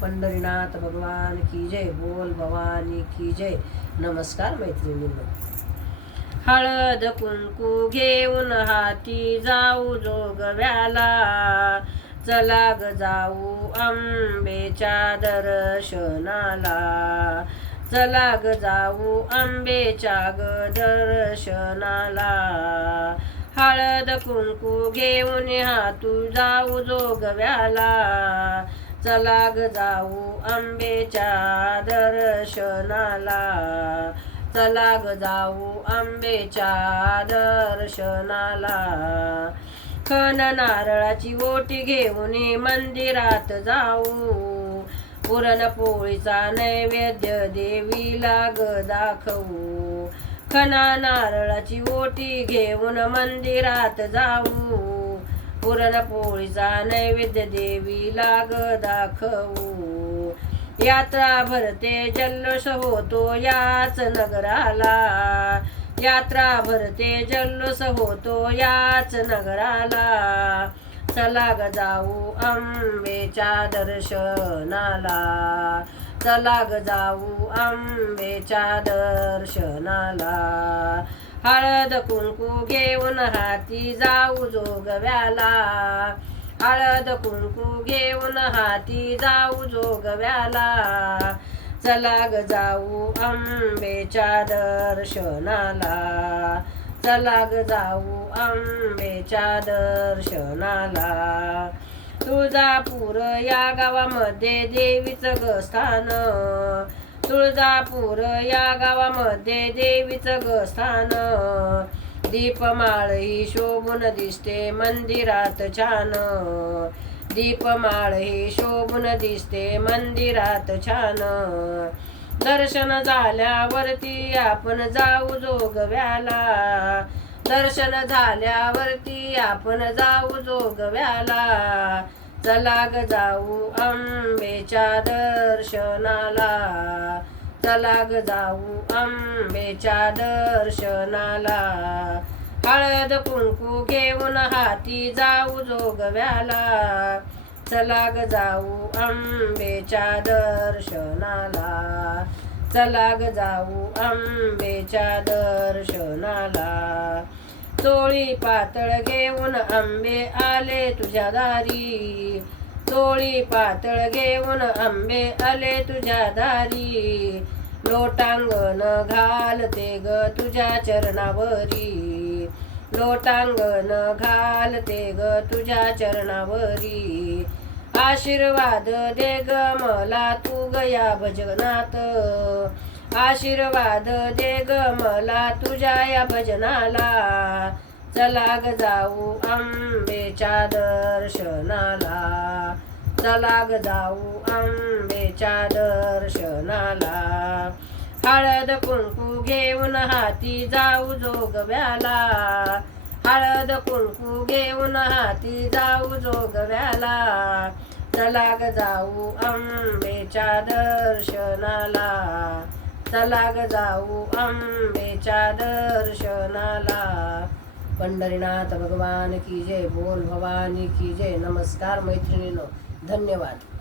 पंढरीनाथ भगवान की जय, बोल भवानी की जय. नमस्कार मैत्रिणींनो. हळद कुंकू घेऊन हाती जाऊ जोगव्याला, चला ग जाऊ आंबेच्या दर्शनाला, चला ग जाऊ आंबेच्या ग दर्शनाला. हळद कुंकू घेऊन हातू जाऊ जोगव्याला, चला ग जाऊ आंबेच्या दर्शनाला, चला ग जाऊ आंबेच्या दर्शनाला. खण नारळाची ओटी घेऊन मंदिरात जाऊ, पुरणपोळीचा नैवेद्य देवीला ग दाखवू. खणा नारळाची ओटी घेऊन मंदिरात जाऊ, पुरणपोळीचा नैवेद्य देवीला ग दाखवू. यात्रा भरते जल्लोष होतो याच नगराला, यात्रा भरते जल्लोष होतो याच नगराला. चला ग जाऊ आंबेच्या दर्शनाला, चला ग जाऊ आंबेच्या दर्शनाला. हळद कुंकू घेऊन हाती जाऊ जोगव्याला, हळद कुंकू घेऊन हाती जाऊ जोगव्याला. चला ग जाऊ आंबेच्या दर्शनाला, चला ग जाऊ आंबेच्या दर्शनाला. तुळजापूर या गावामध्ये देवीचं ग स्थान, तुळजापूर या गावामध्ये देवीचं ग स्थान. दीपमाळ ही शोभून दिसते मंदिरात छान, दीपमाळ ही शोभून दिसते मंदिरात छान. दर्शन झाल्यावरती आपण जाऊ जोगव्याला, दर्शन झाल्यावरती आपण जाऊ जोगव्याला. चला ग जाऊ आंबेच्या दर्शनाला, चला ग जाऊ आंबेच्या दर्शनाला. हळद कुंकू घेऊन हाती जाऊ जोगव्याला, चला ग जाऊ आंबेच्या दर्शनाला, चला ग जाऊ आंबेच्या दर्शनाला. चोळी पातळ घेऊन आंबे आले तुझ्या दारी, चोळी पातळ घेऊन आंबे आले तुझ्या दारी. लोटांगण घालते ग तुझ्या चरणावरी, लोटांगण घालते ग तुझ्या चरणावरी. आशीर्वाद दे ग मला तू ग या भजनात, आशीर्वाद दे ग मला तुझ्या या भजनाला. चला ग जाऊ आंबेच्या दर्शनाला, चला ग जाऊ आंबेच्या दर्शनाला. हळद कुंकू घेऊन हाती जाऊ जोगव्याला, हळद कुंकू घेऊन हाती जाऊ जोगव्याला. चला ग जाऊ आंबेच्या दर्शनाला, चला ग जाऊ आंबेच्या दर्शनाला. पंढरीनाथ भगवान की जय, बोल भवानी की जय. नमस्कार मैत्रिणींनो, धन्यवाद.